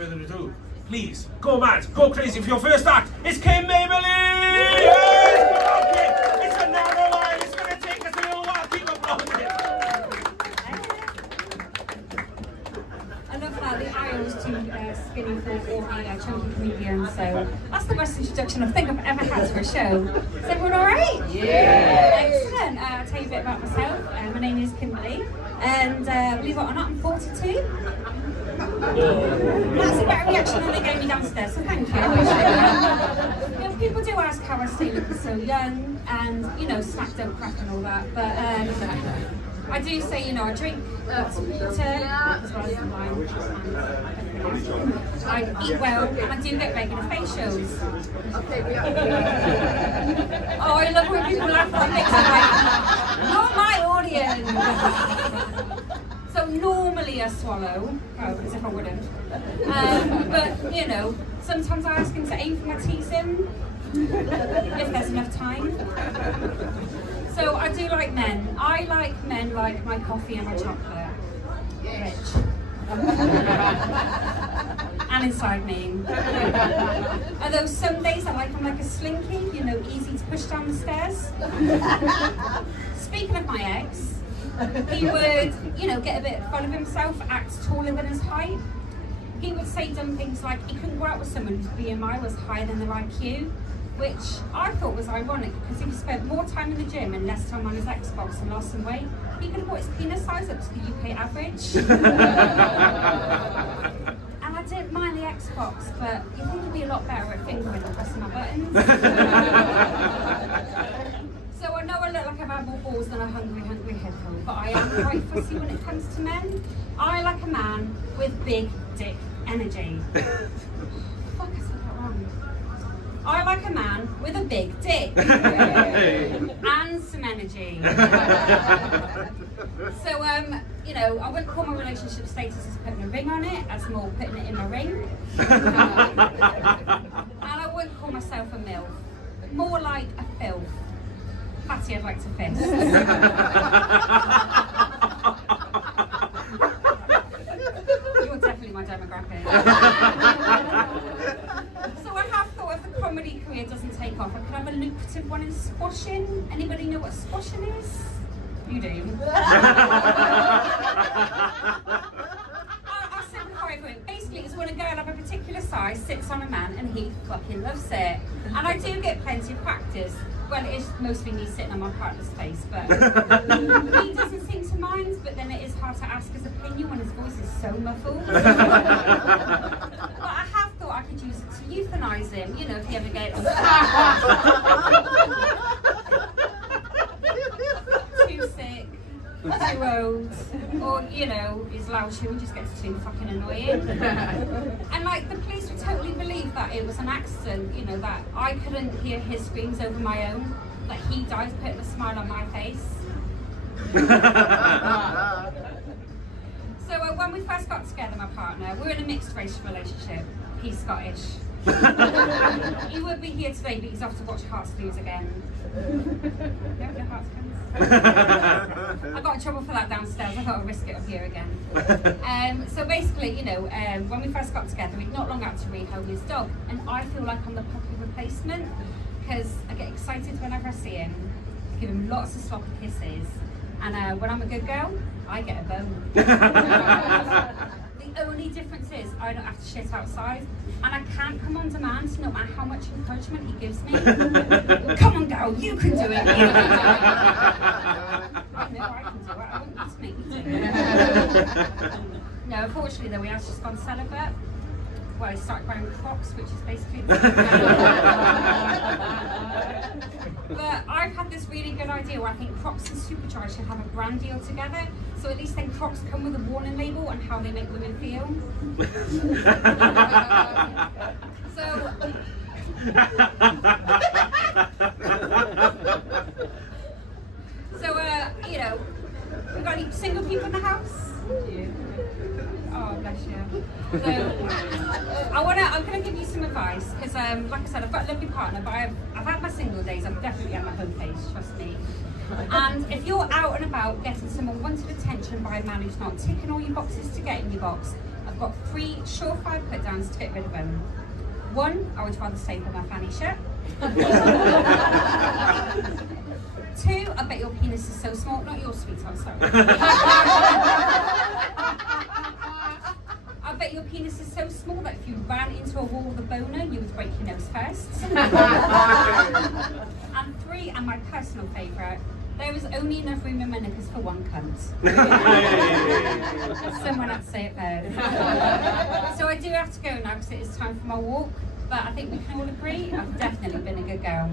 further ado, please go mad, go crazy for your first act. It's Kim Maybelline! It's a narrow line. It's going to take us a little while. Keep applauding. I love that. The eye was too skinny for all the chunky comedians, so that's the best introduction I think I've ever had to a show. Is everyone alright? Yeah! Excellent. I'll tell you a bit about myself. My name is Kimberly, and believe it or not, I'm 42. That's a better reaction than they gave me downstairs, so thank you. I appreciate that. You know, people do ask how I stay looking so young, and snack don't crack and all that, but I do say, I drink lots of water, as well as the wine, I eat well, and I do get regular facials. Oh, I love when people laugh like this, not my audience. So normally I swallow, as if I wouldn't. But sometimes I ask him to aim for my teeth in, if there's enough time. So I do like men. I like men like my coffee and my chocolate. Rich. And inside me. Although some days I like them like a slinky, easy to push down the stairs. Speaking of my ex, he would, get a bit fun of himself, act taller than his height. He would say dumb things like he couldn't go out with someone whose BMI was higher than their IQ, which I thought was ironic because if he spent more time in the gym and less time on his Xbox and lost some weight, he could have brought his penis size up to the UK average. And I didn't mind the Xbox, but you think he'd be a lot better at fingering than pressing my buttons. So I know I look like I've had more balls than a hungry headphone, but I am quite fussy when it comes to men. I like a man with big dick energy. Fuck, I said that wrong. I like a man with a big dick and some energy. So, I wouldn't call my relationship status as putting a ring on it, as more putting it in my ring. And I wouldn't call myself a MILF, more like a filth. Fatty I'd like to fist. You're definitely my demographic. So I have thought if the comedy career doesn't take off, I could have a lucrative one in squashing. Anybody know what squashing is? You do. I'll simplify it. Basically, it's when a girl of a particular size sits on a man and he fucking loves it. And I do get plenty of practice. Well, it is mostly me sitting on my partner's face, but he doesn't seem to mind, but then it is hard to ask his opinion when his voice is so muffled. But I have thought I could use it to euthanize him, if he ever gets too sick, too old, or, his loud chewing just gets too fucking annoying. And the police would totally believe that it was an accident, that I couldn't hear his screams over my own, that he died putting a smile on my face. So when we first got together, my partner, we were in a mixed race relationship. He's Scottish. He would be here today, but he's off to watch Hearts lose again. No Hearts fans. I got in trouble for that downstairs. I got to risk it up here again. So basically, when we first got together, we'd not long out to rehome his dog, and I feel like I'm the puppy replacement because I get excited whenever I see him, give him lots of sloppy kisses, and when I'm a good girl, I get a bone. The only difference is I don't have to shit outside, and I can't come on demand no matter how much encouragement he gives me. Come on, girl, you can do it. You can do it. I know I can do it. I wouldn't need to make you do it. No, unfortunately though, he has just gone celibate. Well, he started wearing Crocs, which is basically the But I've had this really good idea where I think Crocs and Supercharged should have a brand deal together. So at least then Crocs come with a warning label on how they make women feel. We've got any single people in the house? Oh, bless you. So, I'm going to give you some advice because, like I said, I've got a lovely partner, but I've had my single days. I'm definitely at my home page, trust me. And if you're out and about getting some unwanted attention by a man who's not ticking all your boxes to get in your box, I've got 3 surefire put downs to get rid of them. 1, I would rather save them my fanny shit. 2, I bet your penis is so small, not yours, sweetheart, sorry. I bet your penis is so small that if you ran into a wall with a boner, you would break your nose first. And 3, and my personal favourite, there is only enough room in my knickers for 1 cunt. Someone had to say it first. So I do have to go now because it is time for my walk, but I think we can all agree I've definitely been a good girl.